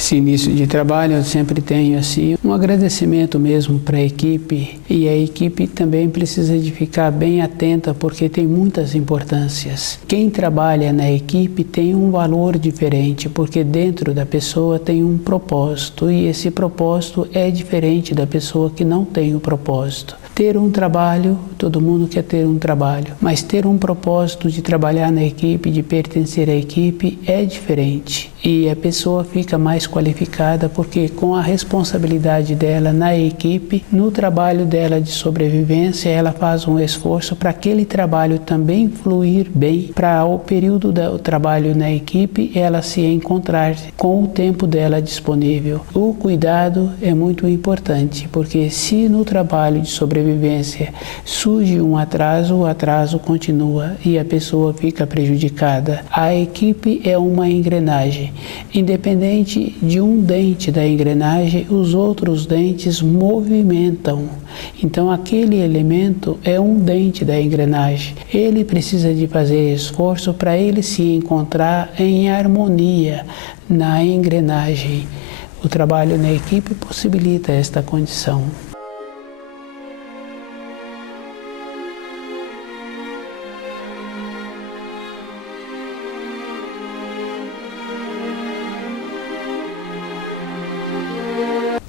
Esse início de trabalho eu sempre tenho assim um agradecimento mesmo para a equipe, e a equipe também precisa de ficar bem atenta porque tem muitas importâncias. Quem trabalha na equipe tem um valor diferente porque dentro da pessoa tem um propósito, e esse propósito é diferente da pessoa que não tem o propósito. Ter um trabalho, todo mundo quer ter um trabalho, mas ter um propósito de trabalhar na equipe, de pertencer à equipe, é diferente. E a pessoa fica mais qualificada porque com a responsabilidade dela na equipe, no trabalho dela de sobrevivência, ela faz um esforço para aquele trabalho também fluir bem, para o período do trabalho na equipe ela se encontrar com o tempo dela disponível. O cuidado é muito importante, porque se no trabalho de sobrevivência surge um atraso, o atraso continua e a pessoa fica prejudicada. A equipe é uma engrenagem. Independente de um dente da engrenagem, os outros dentes movimentam. Então aquele elemento é um dente da engrenagem. Ele precisa de fazer esforço para ele se encontrar em harmonia na engrenagem. O trabalho na equipe possibilita esta condição.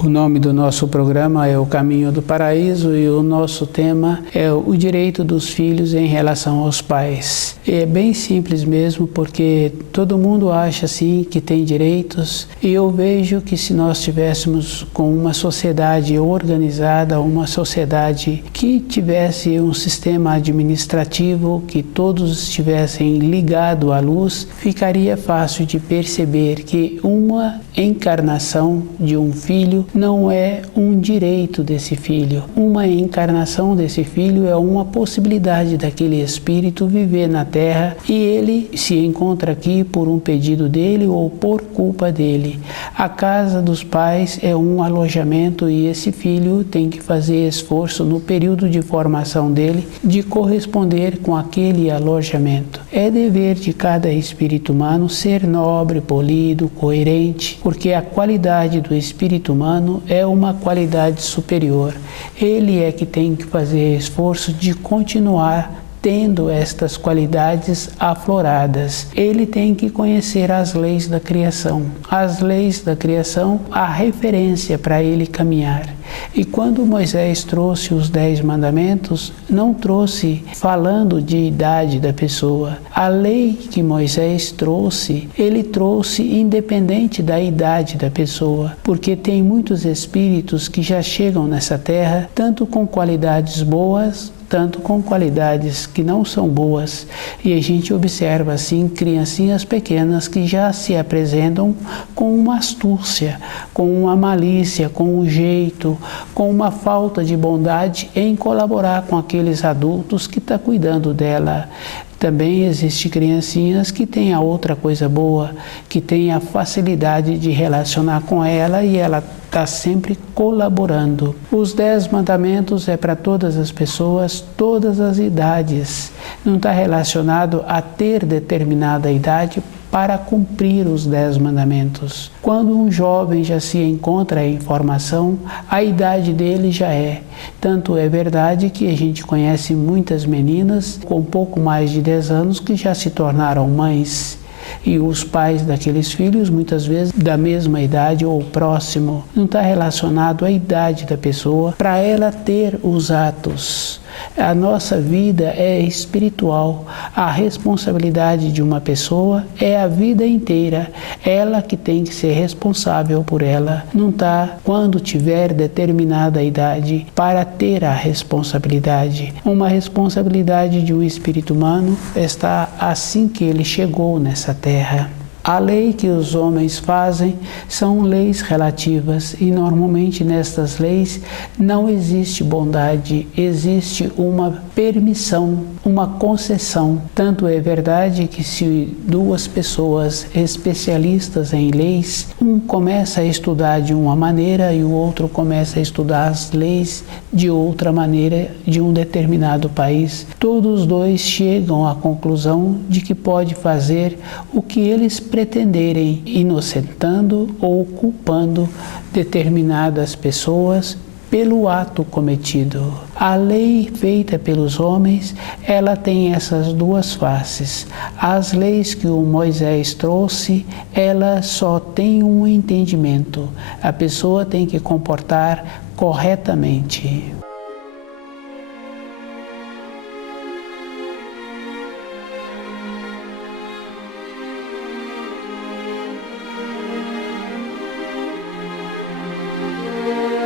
O nome do nosso programa é O Caminho do Paraíso e o nosso tema é o direito dos filhos em relação aos pais. E é bem simples mesmo, porque todo mundo acha assim que tem direitos, e eu vejo que se nós tivéssemos com uma sociedade organizada, uma sociedade que tivesse um sistema administrativo, que todos estivessem ligados à luz, ficaria fácil de perceber que uma encarnação de um filho não é um direito desse filho. Uma encarnação desse filho é uma possibilidade daquele espírito viver na Terra, e ele se encontra aqui por um pedido dele ou por culpa dele. A casa dos pais é um alojamento e esse filho tem que fazer esforço no período de formação dele de corresponder com aquele alojamento. É dever de cada espírito humano ser nobre, polido, coerente, porque a qualidade do espírito humano é uma qualidade superior. Ele é que tem que fazer esforço de continuar tendo estas qualidades afloradas. Ele tem que conhecer as leis da criação. As leis da criação, a referência para ele caminhar. E quando Moisés trouxe os 10 mandamentos, não trouxe falando de idade da pessoa. A lei que Moisés trouxe, ele trouxe independente da idade da pessoa, porque tem muitos espíritos que já chegam nessa terra, tanto com qualidades boas, tanto com qualidades que não são boas. E a gente observa assim criancinhas pequenas que já se apresentam com uma astúcia, com uma malícia, com um jeito, com uma falta de bondade em colaborar com aqueles adultos que estão cuidando dela. Também existem criancinhas que têm a outra coisa boa, que têm a facilidade de relacionar com ela e ela está sempre colaborando. Os 10 mandamentos é para todas as pessoas, todas as idades. Não está relacionado a ter determinada idade para cumprir os 10 mandamentos. Quando um jovem já se encontra em formação, a idade dele já é. Tanto é verdade que a gente conhece muitas meninas com pouco mais de 10 anos que já se tornaram mães. E os pais daqueles filhos, muitas vezes, da mesma idade ou próximo. Não está relacionado à idade da pessoa para ela ter os atos. A nossa vida é espiritual. A responsabilidade de uma pessoa é a vida inteira. Ela que tem que ser responsável por ela. Não está quando tiver determinada idade para ter a responsabilidade. Uma responsabilidade de um espírito humano está assim que ele chegou nessa terra. A lei que os homens fazem são leis relativas e normalmente nestas leis não existe bondade, existe uma permissão, uma concessão. Tanto é verdade que se 2 pessoas especialistas em leis, um começa a estudar de uma maneira e o outro começa a estudar as leis de outra maneira de um determinado país, todos os 2 chegam à conclusão de que pode fazer o que eles pretenderem inocentando ou culpando determinadas pessoas pelo ato cometido. A lei feita pelos homens, ela tem essas duas faces. As leis que o Moisés trouxe, ela só tem um entendimento. A pessoa tem que comportar corretamente.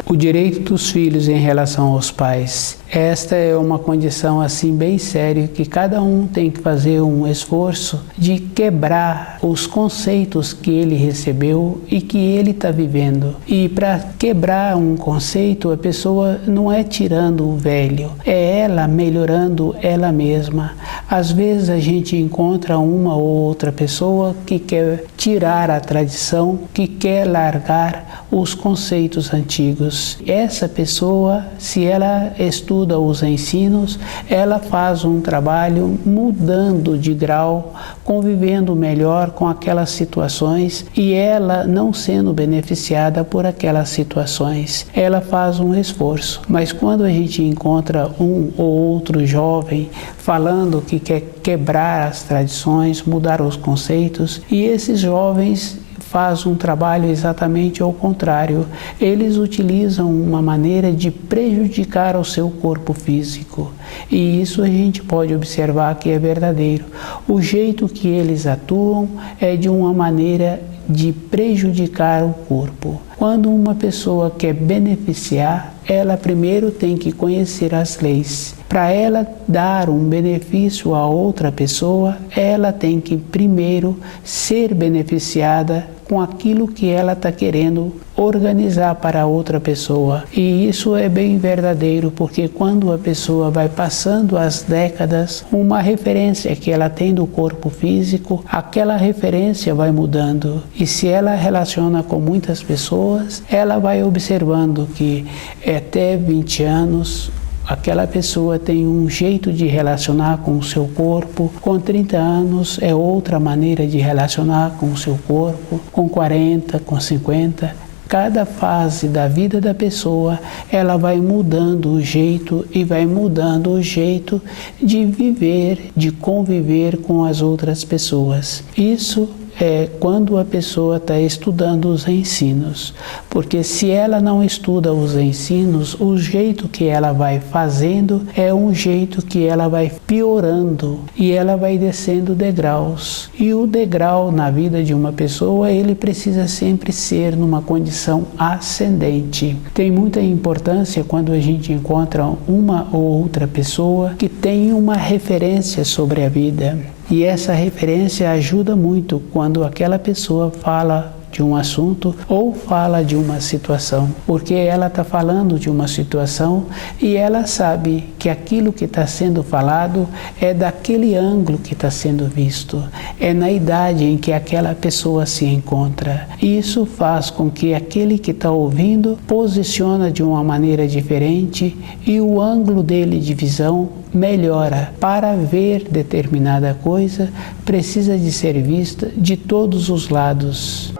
O direito dos filhos em relação aos pais. Esta é uma condição assim bem séria que cada um tem que fazer um esforço de quebrar os conceitos que ele recebeu e que ele está vivendo. E para quebrar um conceito, a pessoa não é tirando o velho, é ela melhorando ela mesma. Às vezes a gente encontra uma ou outra pessoa que quer tirar a tradição, que quer largar os conceitos antigos. Essa pessoa, se ela estuda os ensinos, ela faz um trabalho mudando de grau, convivendo melhor com aquelas situações e ela não sendo beneficiada por aquelas situações. Ela faz um esforço, mas quando a gente encontra um ou outro jovem falando que quer quebrar as tradições, mudar os conceitos, e esses jovens faz um trabalho exatamente ao contrário. Eles utilizam uma maneira de prejudicar o seu corpo físico. E isso a gente pode observar que é verdadeiro. O jeito que eles atuam é de uma maneira de prejudicar o corpo. Quando uma pessoa quer beneficiar, ela primeiro tem que conhecer as leis. Para ela dar um benefício a outra pessoa, ela tem que primeiro ser beneficiada com aquilo que ela está querendo organizar para a outra pessoa. E isso é bem verdadeiro, porque quando a pessoa vai passando as décadas, uma referência que ela tem do corpo físico, aquela referência vai mudando. E se ela relaciona com muitas pessoas, ela vai observando que até 20 anos, aquela pessoa tem um jeito de relacionar com o seu corpo, com 30 anos é outra maneira de relacionar com o seu corpo, com 40, com 50. Cada fase da vida da pessoa, ela vai mudando o jeito e vai mudando o jeito de viver, de conviver com as outras pessoas. Isso é quando a pessoa está estudando os ensinos, porque se ela não estuda os ensinos, o jeito que ela vai fazendo é um jeito que ela vai piorando e ela vai descendo degraus. E o degrau na vida de uma pessoa, ele precisa sempre ser numa condição ascendente. Tem muita importância quando a gente encontra uma ou outra pessoa que tem uma referência sobre a vida. E essa referência ajuda muito quando aquela pessoa fala de um assunto ou fala de uma situação, porque ela está falando de uma situação e ela sabe que aquilo que está sendo falado é daquele ângulo que está sendo visto, é na idade em que aquela pessoa se encontra. Isso faz com que aquele que está ouvindo posiciona de uma maneira diferente e o ângulo dele de visão melhora. Para ver determinada coisa, precisa de ser vista de todos os lados.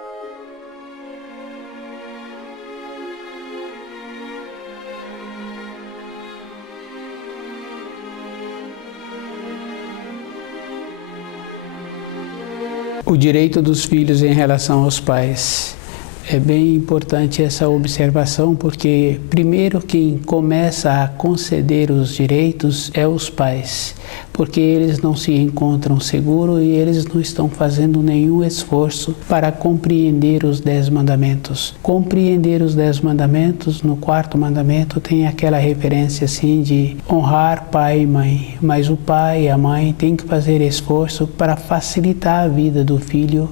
O direito dos filhos em relação aos pais. É bem importante essa observação, porque primeiro quem começa a conceder os direitos é os pais, porque eles não se encontram seguros e eles não estão fazendo nenhum esforço para compreender os 10 mandamentos. Compreender os 10 mandamentos, no 4º mandamento tem aquela referência assim de honrar pai e mãe, mas o pai e a mãe têm que fazer esforço para facilitar a vida do filho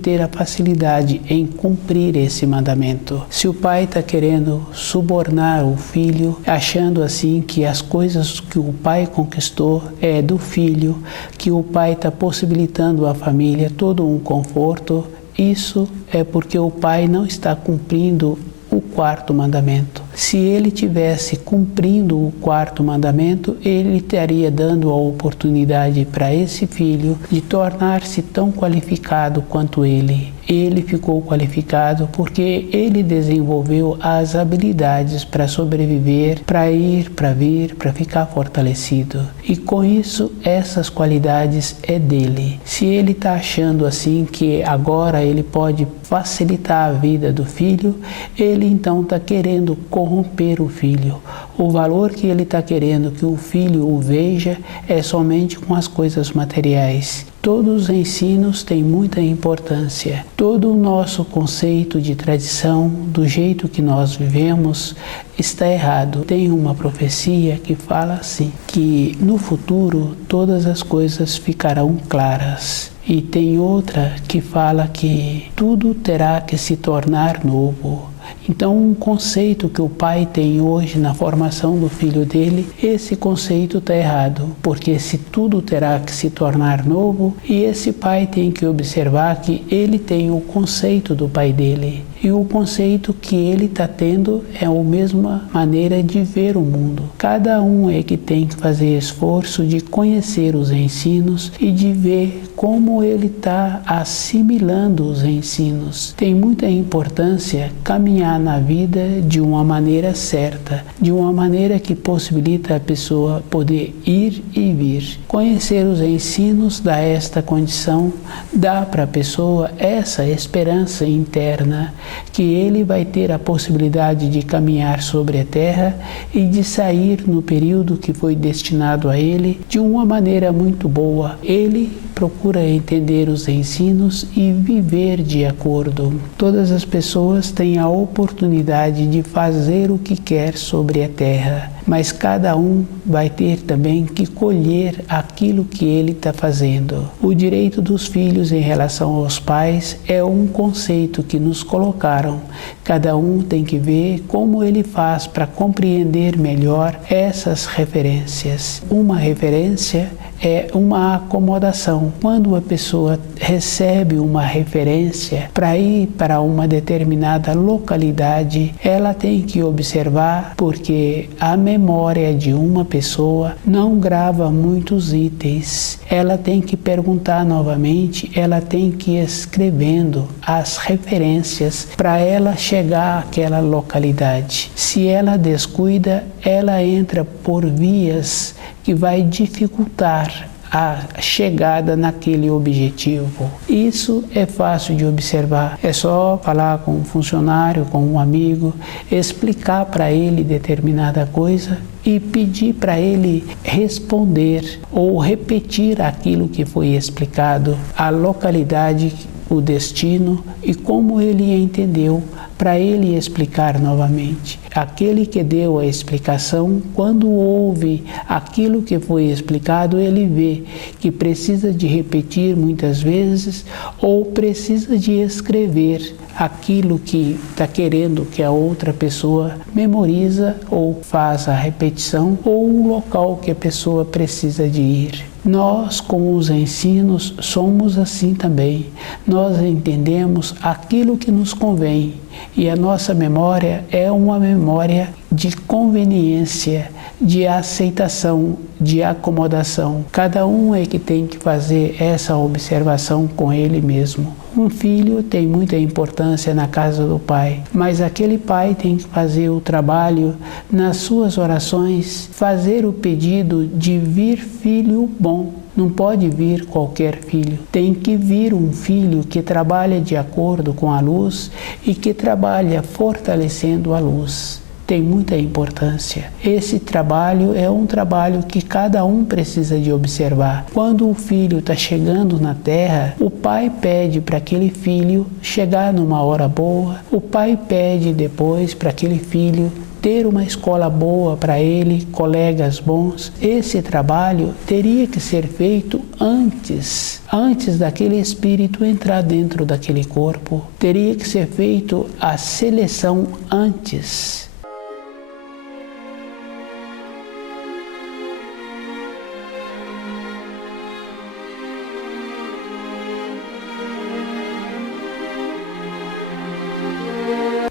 ter a facilidade em cumprir esse mandamento. Se o pai está querendo subornar o filho, achando assim que as coisas que o pai conquistou é do filho, que o pai está possibilitando à família todo um conforto, isso é porque o pai não está cumprindo o 4º mandamento. Se ele tivesse cumprindo o quarto mandamento, ele estaria dando a oportunidade para esse filho de tornar-se tão qualificado quanto ele. Ele ficou qualificado porque ele desenvolveu as habilidades para sobreviver, para ir, para vir, para ficar fortalecido. E com isso, essas qualidades é dele. Se ele está achando assim que agora ele pode facilitar a vida do filho, ele então está querendo corromper o filho. O valor que ele está querendo que o filho o veja é somente com as coisas materiais. Todos os ensinos têm muita importância. Todo o nosso conceito de tradição, do jeito que nós vivemos, está errado. Tem uma profecia que fala assim, que no futuro todas as coisas ficarão claras. E tem outra que fala que tudo terá que se tornar novo. Então, um conceito que o pai tem hoje na formação do filho dele, esse conceito está errado, porque se tudo terá que se tornar novo, e esse pai tem que observar que ele tem o conceito do pai dele. E o conceito que ele está tendo é a mesma maneira de ver o mundo. Cada um é que tem que fazer esforço de conhecer os ensinos e de ver como ele está assimilando os ensinos. Tem muita importância caminhar na vida de uma maneira certa, de uma maneira que possibilita a pessoa poder ir e vir. Conhecer os ensinos dá esta condição, dá para a pessoa essa esperança interna, que ele vai ter a possibilidade de caminhar sobre a terra e de sair no período que foi destinado a ele de uma maneira muito boa. Ele procura entender os ensinos e viver de acordo. Todas as pessoas têm a oportunidade de fazer o que quer sobre a terra, mas cada um vai ter também que colher aquilo que ele está fazendo. O direito dos filhos em relação aos pais é um conceito que nos colocaram. Cada um tem que ver como ele faz para compreender melhor essas referências. Uma referência é uma acomodação. Quando a pessoa recebe uma referência para ir para uma determinada localidade, ela tem que observar, porque a memória de uma pessoa não grava muitos itens. Ela tem que perguntar novamente, ela tem que ir escrevendo as referências para ela chegar àquela localidade. Se ela descuida, ela entra por vias que vai dificultar a chegada naquele objetivo. Isso é fácil de observar. É só falar com um funcionário, com um amigo, explicar para ele determinada coisa e pedir para ele responder ou repetir aquilo que foi explicado, a localidade, o destino e como ele entendeu, para ele explicar novamente. Aquele que deu a explicação, quando ouve aquilo que foi explicado, ele vê que precisa de repetir muitas vezes ou precisa de escrever aquilo que está querendo que a outra pessoa memoriza ou faz a repetição ou o local que a pessoa precisa de ir. Nós, com os ensinos, somos assim também. Nós entendemos aquilo que nos convém e a nossa memória é uma memória de conveniência, de aceitação, de acomodação. Cada um é que tem que fazer essa observação com ele mesmo. Um filho tem muita importância na casa do pai, mas aquele pai tem que fazer o trabalho nas suas orações, fazer o pedido de vir filho bom. Não pode vir qualquer filho. Tem que vir um filho que trabalha de acordo com a luz e que trabalha fortalecendo a luz. Tem muita importância. Esse trabalho é um trabalho que cada um precisa de observar. Quando o filho está chegando na terra, o pai pede para aquele filho chegar numa hora boa, o pai pede depois para aquele filho ter uma escola boa para ele, colegas bons. Esse trabalho teria que ser feito antes daquele espírito entrar dentro daquele corpo. Teria que ser feito a seleção antes.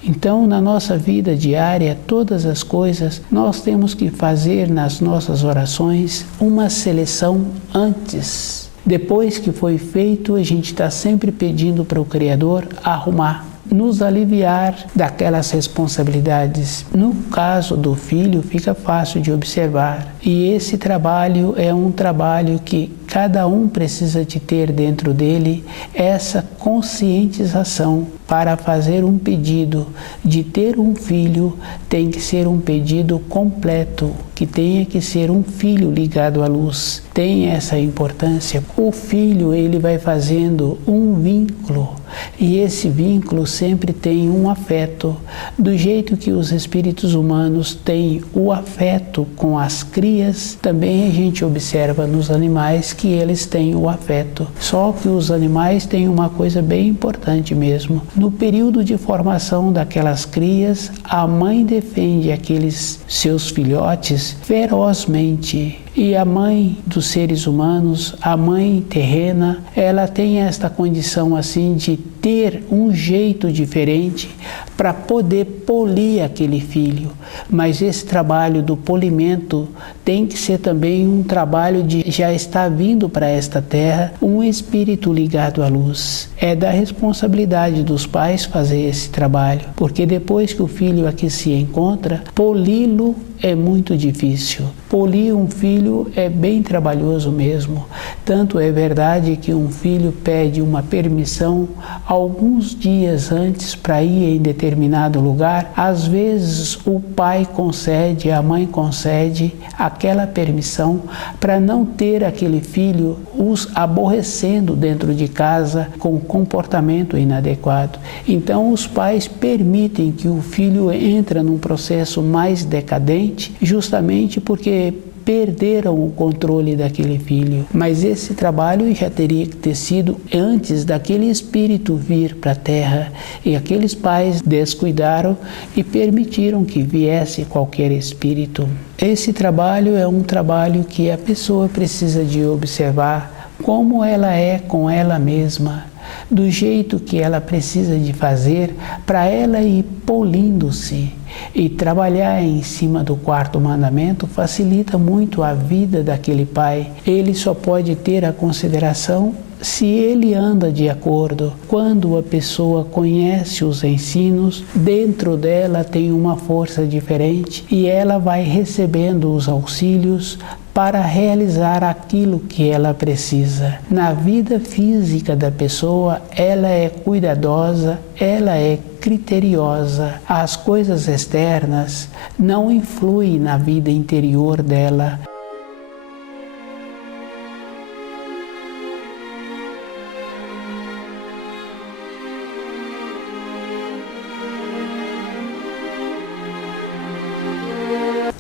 Então, na nossa vida diária, todas as coisas, nós temos que fazer nas nossas orações uma seleção antes. Depois que foi feito, a gente está sempre pedindo para o Criador arrumar, nos aliviar daquelas responsabilidades. No caso do filho, fica fácil de observar. E esse trabalho é um trabalho que cada um precisa de ter dentro dele essa conscientização. Para fazer um pedido de ter um filho, tem que ser um pedido completo, que tenha que ser um filho ligado à luz. Tem essa importância. O filho, ele vai fazendo um vínculo, e esse vínculo sempre tem um afeto. Do jeito que os espíritos humanos têm o afeto com as crias, também a gente observa nos animais que eles têm o afeto. Só que os animais têm uma coisa bem importante mesmo. No período de formação daquelas crias, a mãe defende aqueles seus filhotes ferozmente. E a mãe dos seres humanos, a mãe terrena, ela tem esta condição assim de ter um jeito diferente para poder polir aquele filho. Mas esse trabalho do polimento tem que ser também um trabalho de já estar vindo para esta terra um espírito ligado à luz. É da responsabilidade dos pais fazer esse trabalho, porque depois que o filho aqui se encontra, poli-lo é muito difícil. Polir um filho é bem trabalhoso mesmo. Tanto é verdade que um filho pede uma permissão alguns dias antes para ir em determinado lugar. Às vezes o pai concede, a mãe concede aquela permissão para não ter aquele filho os aborrecendo dentro de casa com comportamento inadequado. Então os pais permitem que o filho entre num processo mais decadente, justamente porque perderam o controle daquele filho. Mas esse trabalho já teria que ter sido antes daquele espírito vir para a Terra. E aqueles pais descuidaram e permitiram que viesse qualquer espírito. Esse trabalho é um trabalho que a pessoa precisa de observar como ela é com ela mesma, do jeito que ela precisa de fazer para ela ir polindo-se. E trabalhar em cima do quarto mandamento facilita muito a vida daquele pai. Ele só pode ter a consideração se ele anda de acordo. Quando a pessoa conhece os ensinos, dentro dela tem uma força diferente e ela vai recebendo os auxílios para realizar aquilo que ela precisa. Na vida física da pessoa, ela é cuidadosa, ela é criteriosa. As coisas externas não influem na vida interior dela.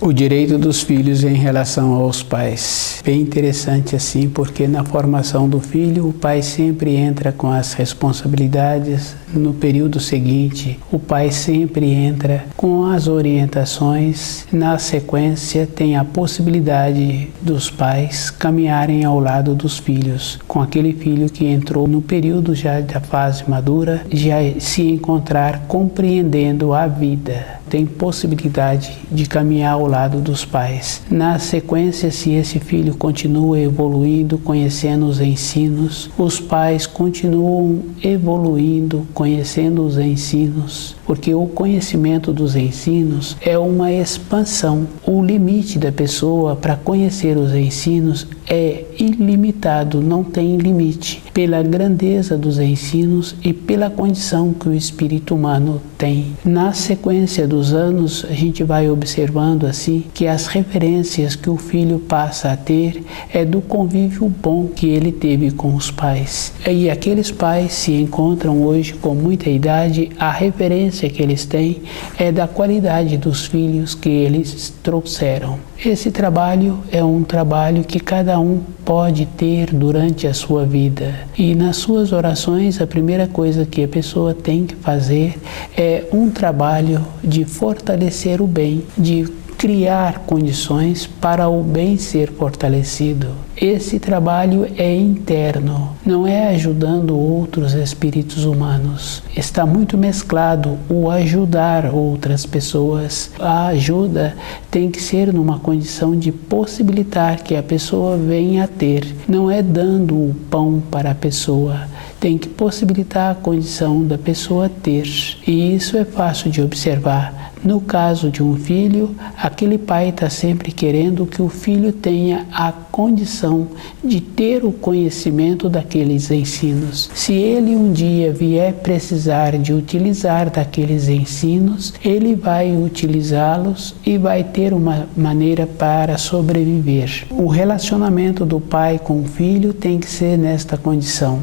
O direito dos filhos em relação aos pais. Bem interessante assim, porque na formação do filho, o pai sempre entra com as responsabilidades. No período seguinte, o pai sempre entra com as orientações. Na sequência, tem a possibilidade dos pais caminharem ao lado dos filhos, com aquele filho que entrou no período já da fase madura, já se encontrar compreendendo a vida. Tem possibilidade de caminhar ao lado dos pais. Na sequência, se esse filho continua evoluindo, conhecendo os ensinos, os pais continuam evoluindo, conhecendo os ensinos, porque o conhecimento dos ensinos é uma expansão. O limite da pessoa para conhecer os ensinos é ilimitado, não tem limite, pela grandeza dos ensinos e pela condição que o espírito humano tem. Na sequência dos anos, a gente vai observando assim que as referências que o filho passa a ter é do convívio bom que ele teve com os pais. E aqueles pais se encontram hoje com muita idade, a referência que eles têm é da qualidade dos filhos que eles trouxeram. Esse trabalho é um trabalho que cada um pode ter durante a sua vida. E nas suas orações, a primeira coisa que a pessoa tem que fazer é um trabalho de fortalecer o bem, de criar condições para o bem ser fortalecido. Esse trabalho é interno, não é ajudando outros espíritos humanos. Está muito mesclado o ajudar outras pessoas. A ajuda tem que ser numa condição de possibilitar que a pessoa venha a ter. Não é dando o pão para a pessoa. Tem que possibilitar a condição da pessoa ter. E isso é fácil de observar. No caso de um filho, aquele pai está sempre querendo que o filho tenha a condição de ter o conhecimento daqueles ensinos. Se ele um dia vier precisar de utilizar daqueles ensinos, ele vai utilizá-los e vai ter uma maneira para sobreviver. O relacionamento do pai com o filho tem que ser nesta condição,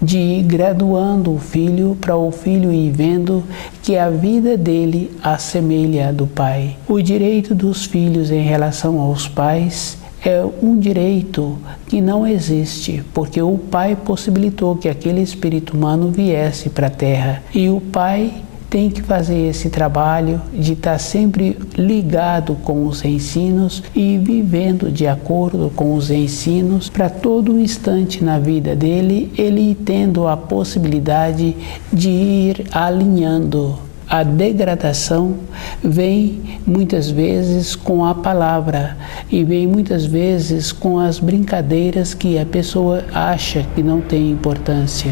de ir graduando o filho para o filho ir vendo que a vida dele assemelha a do pai. O direito dos filhos em relação aos pais é um direito que não existe, porque o pai possibilitou que aquele espírito humano viesse para a Terra. E o pai tem que fazer esse trabalho de estar sempre ligado com os ensinos e vivendo de acordo com os ensinos para todo instante na vida dele, ele tendo a possibilidade de ir alinhando. A degradação vem muitas vezes com a palavra e vem muitas vezes com as brincadeiras que a pessoa acha que não tem importância.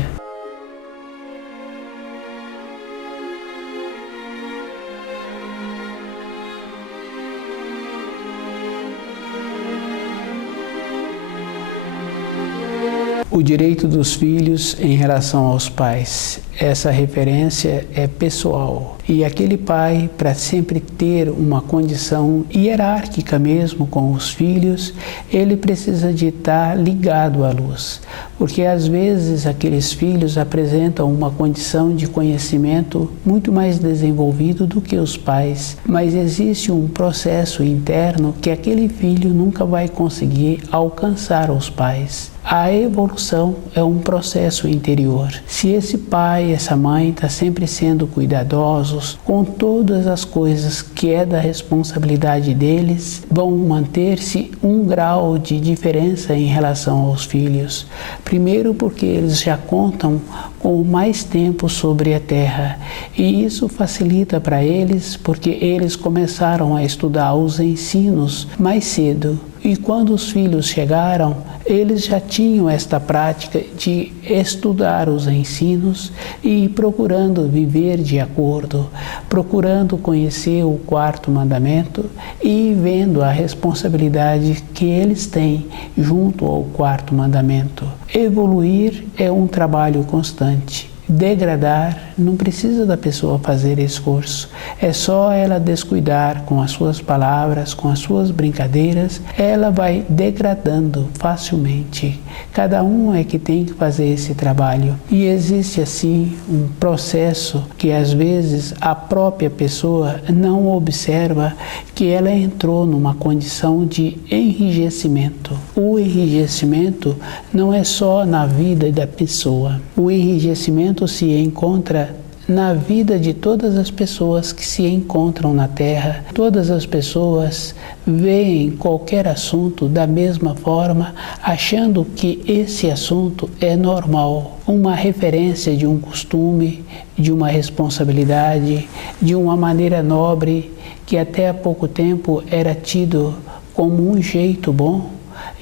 O direito dos filhos em relação aos pais. Essa referência é pessoal. E aquele pai, para sempre ter uma condição hierárquica mesmo com os filhos, ele precisa de estar ligado à luz. Porque às vezes aqueles filhos apresentam uma condição de conhecimento muito mais desenvolvido do que os pais. Mas existe um processo interno que aquele filho nunca vai conseguir alcançar os pais. A evolução é um processo interior. Se esse pai, essa mãe está sempre sendo cuidadosos com todas as coisas que é da responsabilidade deles, vão manter-se um grau de diferença em relação aos filhos. Primeiro porque eles já contam com mais tempo sobre a Terra e isso facilita para eles porque eles começaram a estudar os ensinos mais cedo. E quando os filhos chegaram, eles já tinham esta prática de estudar os ensinos e procurando viver de acordo, procurando conhecer o quarto mandamento e vendo a responsabilidade que eles têm junto ao quarto mandamento. Evoluir é um trabalho constante. Degradar não precisa da pessoa fazer esforço, é só ela descuidar com as suas palavras, com as suas brincadeiras, ela vai degradando facilmente. Cada um é que tem que fazer esse trabalho. E existe assim um processo que às vezes a própria pessoa não observa que ela entrou numa condição de enrijecimento. O enrijecimento não é só na vida da pessoa. O enrijecimento se encontra na vida de todas as pessoas que se encontram na Terra. Todas as pessoas veem qualquer assunto da mesma forma, achando que esse assunto é normal. Uma referência de um costume, de uma responsabilidade, de uma maneira nobre, que até há pouco tempo era tido como um jeito bom.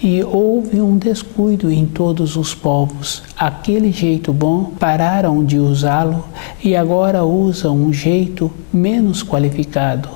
E houve um descuido em todos os povos. Aquele jeito bom pararam de usá-lo e agora usam um jeito menos qualificado.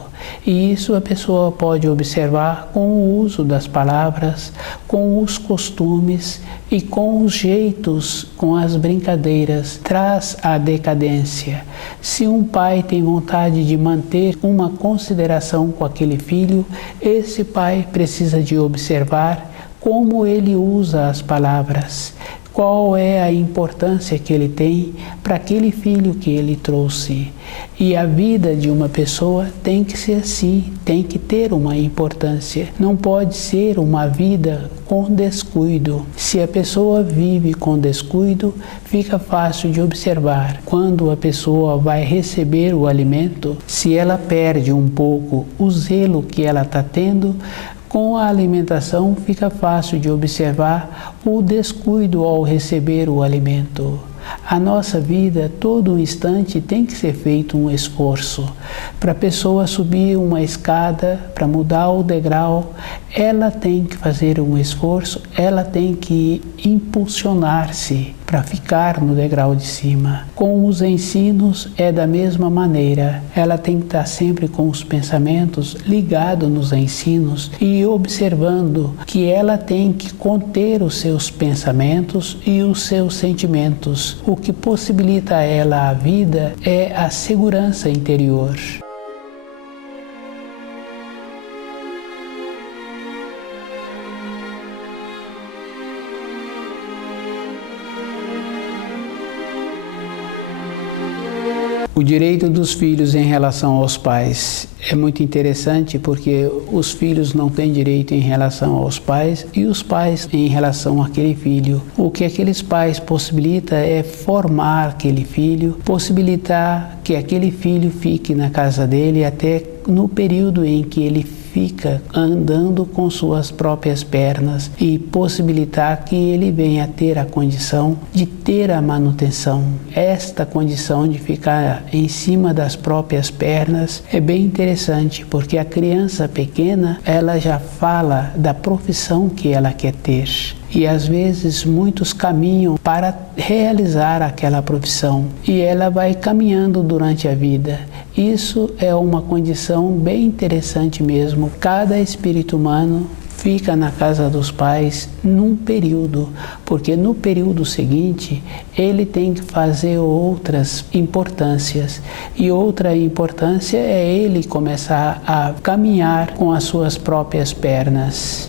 E isso a pessoa pode observar com o uso das palavras, com os costumes e com os jeitos, com as brincadeiras, traz a decadência. Se um pai tem vontade de manter uma consideração com aquele filho, esse pai precisa de observar como ele usa as palavras, qual é a importância que ele tem para aquele filho que ele trouxe. E a vida de uma pessoa tem que ser assim, tem que ter uma importância. Não pode ser uma vida com descuido. Se a pessoa vive com descuido, fica fácil de observar. Quando a pessoa vai receber o alimento, se ela perde um pouco o zelo que ela está tendo, com a alimentação fica fácil de observar o descuido ao receber o alimento. A nossa vida, todo instante, tem que ser feito um esforço. Para a pessoa subir uma escada, para mudar o degrau, ela tem que fazer um esforço, ela tem que impulsionar-se para ficar no degrau de cima. Com os ensinos é da mesma maneira. Ela tem que estar sempre com os pensamentos ligados nos ensinos e observando que ela tem que conter os seus pensamentos e os seus sentimentos. O que possibilita a ela a vida é a segurança interior. O direito dos filhos em relação aos pais é muito interessante porque os filhos não têm direito em relação aos pais e os pais em relação àquele filho. O que aqueles pais possibilita é formar aquele filho, possibilitar que aquele filho fique na casa dele até no período em que ele fica andando com suas próprias pernas e possibilitar que ele venha a ter a condição de ter a manutenção. Esta condição de ficar em cima das próprias pernas é bem interessante, porque a criança pequena, ela já fala da profissão que ela quer ter. E às vezes muitos caminham para realizar aquela profissão e ela vai caminhando durante a vida. Isso é uma condição bem interessante mesmo. Cada espírito humano fica na casa dos pais num período, porque no período seguinte ele tem que fazer outras importâncias. E outra importância é ele começar a caminhar com as suas próprias pernas.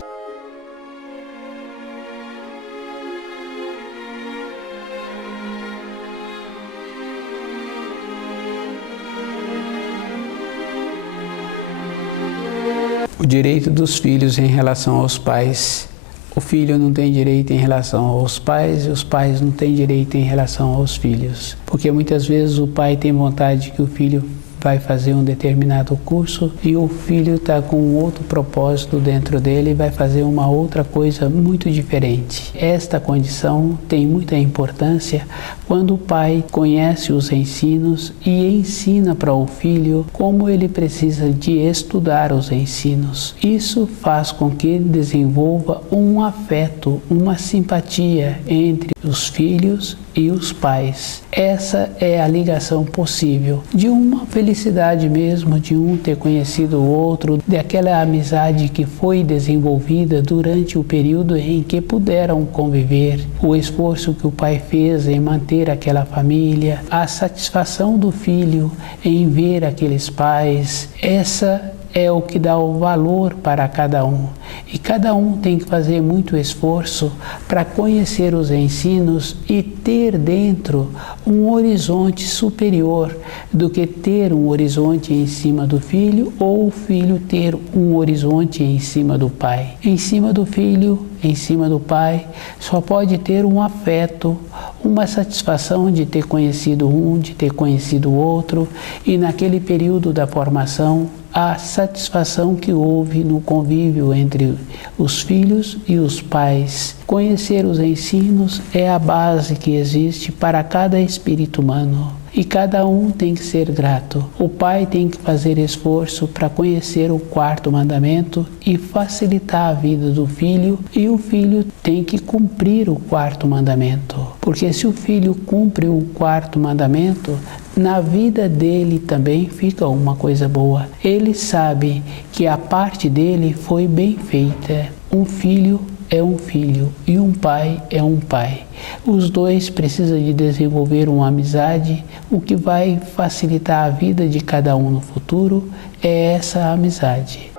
O direito dos filhos em relação aos pais. O filho não tem direito em relação aos pais e os pais não têm direito em relação aos filhos. Porque muitas vezes o pai tem vontade que o filho vai fazer um determinado curso e o filho está com outro propósito dentro dele e vai fazer uma outra coisa muito diferente. Esta condição tem muita importância quando o pai conhece os ensinos e ensina para o filho como ele precisa de estudar os ensinos. Isso faz com que ele desenvolva um afeto, uma simpatia entre os filhos e os pais. Essa é a ligação possível de uma felicidade mesmo, de um ter conhecido o outro, daquela amizade que foi desenvolvida durante o período em que puderam conviver, o esforço que o pai fez em manter aquela família, a satisfação do filho em ver aqueles pais. Essa é o que dá o valor para cada um. E cada um tem que fazer muito esforço para conhecer os ensinos e ter dentro um horizonte superior do que ter um horizonte em cima do filho ou o filho ter um horizonte em cima do pai. Em cima do filho, em cima do pai, só pode ter um afeto, uma satisfação de ter conhecido um, de ter conhecido o outro, e naquele período da formação, a satisfação que houve no convívio entre os filhos e os pais. Conhecer os ensinos é a base que existe para cada espírito humano. E cada um tem que ser grato. O pai tem que fazer esforço para conhecer o quarto mandamento e facilitar a vida do filho, e o filho tem que cumprir o quarto mandamento. Porque se o filho cumpre o quarto mandamento, na vida dele também fica uma coisa boa. Ele sabe que a parte dele foi bem feita. Um filho é um filho e um pai é um pai. Os dois precisam de desenvolver uma amizade. O que vai facilitar a vida de cada um no futuro é essa amizade.